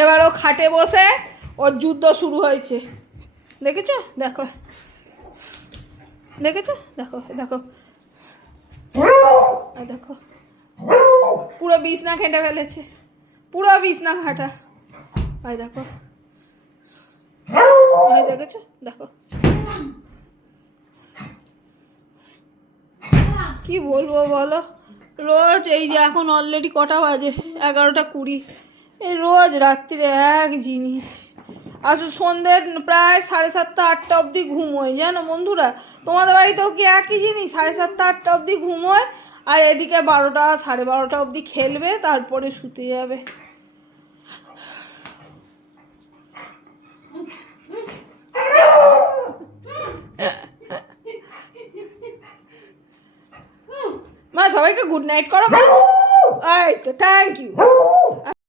এবার ও খাটে বসে ওর যুদ্ধ শুরু হয়েছে, দেখেছো? দেখো দেখেছো, দেখো দেখো দেখো, পুরো বিছনা খেটে ফেলেছে, পুরো বিছনা খাটা। ভাই দেখো, ভাই দেখেছো, দেখো কি বলবো বলো। রোজ এই যে এখন অলরেডি কটা বাজে, 11টা 20, এই রোজ রাত্রিরে এক জিনিস। আসলে সন্ধ্যের প্রায় 7:30-8টা অবধি ঘুমোয়, জানো বন্ধুরা? তোমাদের বাড়িতেও কি একই জিনিস? 7:30-8টা অবধি ঘুমোয়, আর এদিকে 12টা 12:30 অবধি খেলবে, তারপরে শুতে যাবে। মা সবাইকে গুড নাইট করো। এই তো থ্যাংক ইউ।